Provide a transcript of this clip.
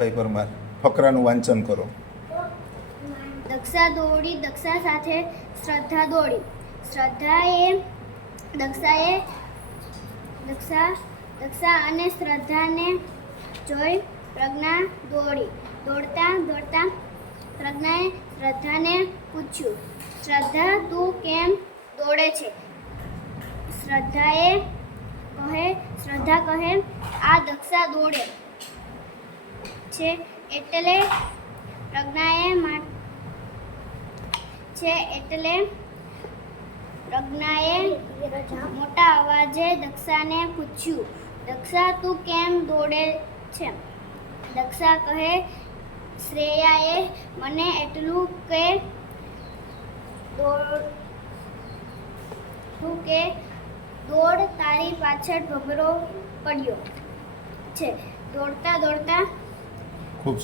પરમાર ફકરાનું વાંચન કરો. દક્ષા દોડી, દક્ષા સાથે શ્રદ્ધા દોડી. દક્ષા અને શ્રદ્ધાને જોઈ પ્રજ્ઞા દોડી. દોડતા દોડતા પ્રજ્ઞાએ શ્રદ્ધાને પૂછ્યું, શ્રદ્ધા, તું કેમ દોડે છે? શ્રદ્ધા કહે, આ દક્ષા દોડે છે એટલે પ્રજ્ઞાએ મોટા અવાજે દક્ષાને પૂછ્યું, દક્ષા, તું કેમ દોડે છે? દક્ષા કહે, શ્રેયાએ મને એટલું કે દોડ, તારી પાછળ ભમરો પડ્યો છે. દોડતા દોડતા ખૂબ